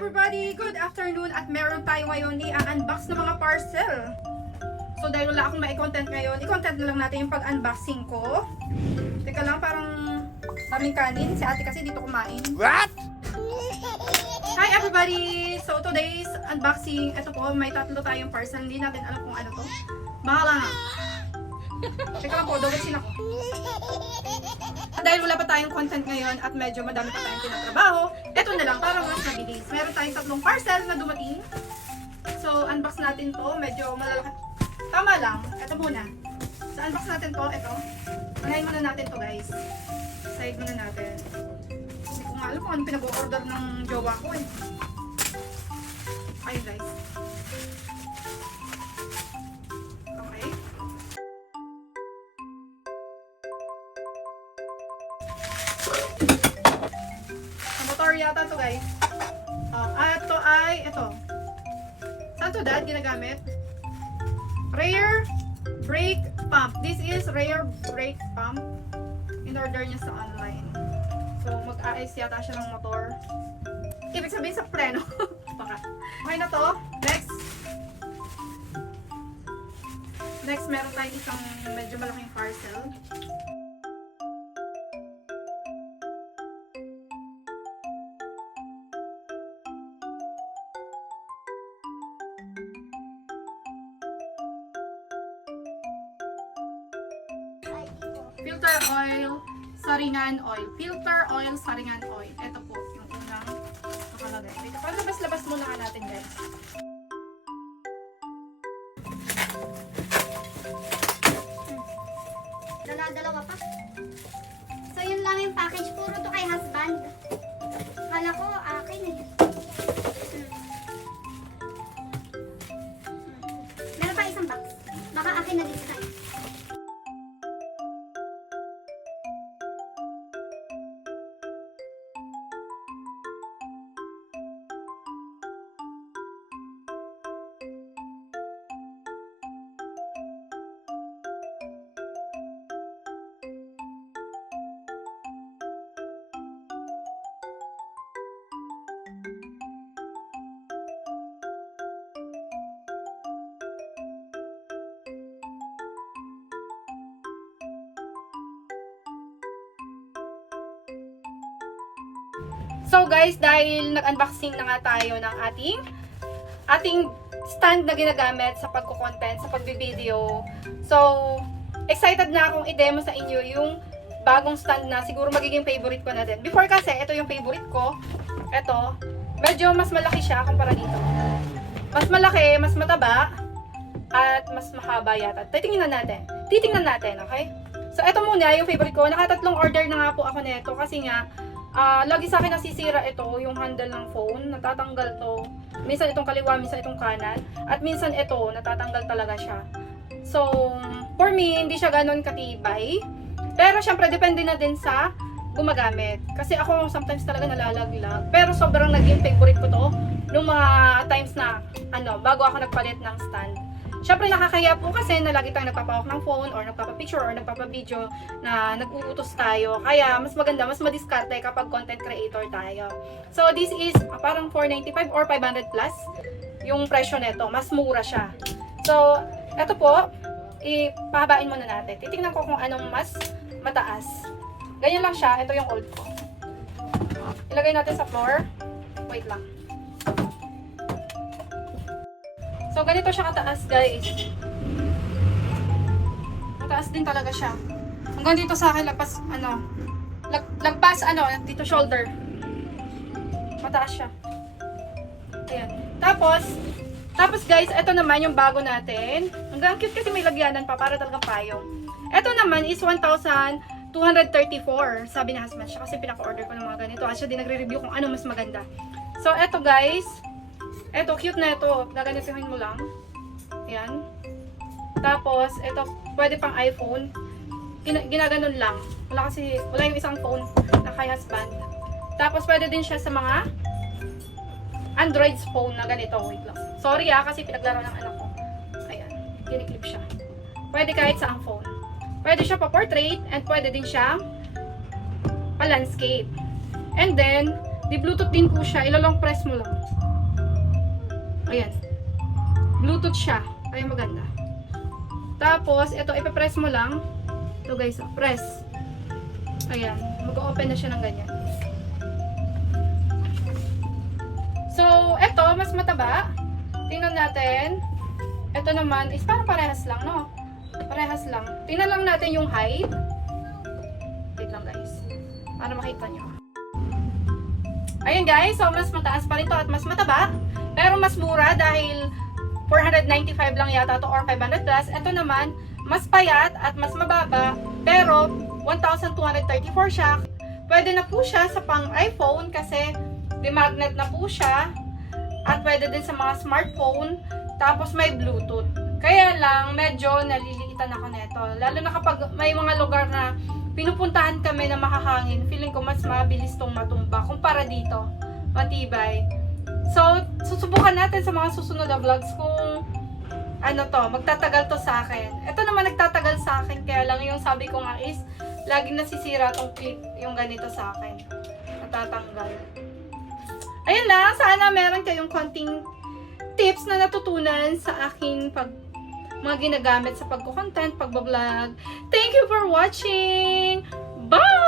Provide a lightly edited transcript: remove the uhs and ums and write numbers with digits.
everybody! Good afternoon at meron tayo ngayon i-unbox ng mga parcel. So dahil wala akong mai-content ngayon, i-content na lang natin yung pag-unboxing ko. Teka lang, parang daming kanin. Si ate kasi dito kumain. What? Hi everybody! So today's unboxing, ito po, may tatlo tayong parcel. Hindi natin alam kung ano to. Bahala na. Teka lang po, dogasin ako. Dahil wala pa tayong content ngayon at medyo madami pa tayong tinatrabaho, eto na lang para mas mabilis. Meron tayong tatlong parcel na dumating. So, unbox natin to. Medyo malalaki. Tama lang. Eto muna. So, unbox natin to. Eto. Unahin muna natin to, guys. Side muna natin. Hindi ko nga alam kung ano pinag-order ng jowa ko eh. Ayun, guys. Okay. Motor yata to, guys. Ito ay, ito. Saan to, dad? Ginagamit? Rear brake pump. This is rear brake pump. In-order niya sa online. So, mag-aayos yata siya ng motor. Ibig sabihin sa preno. Baka. Okay na to. Next. Next, meron tayong isang medyo malaking parcel. Filter oil, saringan oil. Filter oil, saringan oil. Ito po, yung unang nakalagay. Palabas-labas muna ka natin, guys. Dalawa pa. So, yun lang yung package. Puro to kay husband. Kala ko, akin eh. Meron pa isang box. Baka akin na this time. So guys, dahil nag-unboxing na nga tayo ng ating stand na ginagamit sa pagko-content, sa pagbi-video. So, excited na akong i-demo sa inyo yung bagong stand na siguro magiging favorite ko na din. Before kasi, ito yung favorite ko. Ito, medyo mas malaki siya kumpara dito. Mas malaki, mas mataba, at mas mahaba yata. Titingnan natin, okay? So, ito muna yung favorite ko. Nakatatlong order na nga po ako nito kasi nga, lagi sa akin nasisira ito, yung handle ng phone, natatanggal to. Minsan itong kaliwa, minsan itong kanan. At minsan ito, natatanggal talaga siya. So, for me, hindi siya ganun katibay. Pero syempre, depende na din sa gumagamit. Kasi ako sometimes talaga nalalaglag. Pero sobrang naging favorite ko to nung mga times na, bago ako nagpalit ng stand. Syempre nakakahiya po kasi na lagi tayong nagpapahawak ng phone or nagpapapicture or nagpapabideo na nag-uutos tayo. Kaya mas maganda, mas madiskarte kapag content creator tayo. So this is parang 495 or 500 plus yung presyo nito. Mas mura siya. So eto po, ipahabain muna natin. Titingnan ko kung anong mas mataas. Ganyan lang siya. Ito yung old ko. Ilagay natin sa floor. Wait lang. So, ganito siya kataas, guys. Mataas din talaga siya. Hanggang dito sa akin, lagpas, dito shoulder. Mataas siya. Ayan. Tapos guys, ito naman yung bago natin. Hanggang cute kasi may lagyanan pa, para talagang payong. Ito naman is 1,234. Sabi na husband siya kasi pinaka-order ko ng mga ganito. At siya din nagre-review kung ano mas maganda. So, ito guys. Eto, cute na ito. Gaganituhin mo lang. Ayan. Tapos, ito, pwede pang iPhone. Ginaganon lang. Wala yung isang phone na kay husband. Tapos, pwede din siya sa mga Android phone na ganito. Wait lang. Sorry kasi pinaglaro ng anak ko. Ayan. Kiniklip siya. Pwede kahit sa ang phone. Pwede siya pa portrait and pwede din siya pa landscape. And then, Di Bluetooth din po siya. Ilo-long press mo lang. Ayan. Bluetooth siya. Ay, maganda. Tapos, ito, ipapress mo lang. Ito guys, press. Ayan. Mag-open na siya ng ganyan. So, ito, mas mataba. Tingnan natin. Ito naman, is parang parehas lang, no? Parehas lang. Tingnan lang natin yung height. Wait lang guys. Para makita nyo. Ayun guys, so mas mataas pa rin to at mas mataba. Pero mas mura dahil 495 lang yata to or 500 plus. Ito naman, mas payat at mas mababa. Pero 1,234 siya. Pwede na po siya sa pang iPhone kasi magnet na po siya. At pwede din sa mga smartphone. Tapos may Bluetooth. Kaya lang, medyo naliliitan ako neto. Lalo na kapag may mga lugar na pinupuntahan kami na makahangin, feeling ko mas mabilis tong matumba kumpara dito. Matibay. So, susubukan natin sa mga susunod na vlogs kung ano to, magtatagal to sa akin. Ito naman nagtatagal sa akin, kaya lang yung sabi ko nga is, laging nasisira tong clip, yung ganito sa akin. Natatanggal. Ayun lang, sana meron kayong konting tips na natutunan sa aking mga ginagamit sa pagko-content, pagbablog. Thank you for watching! Bye!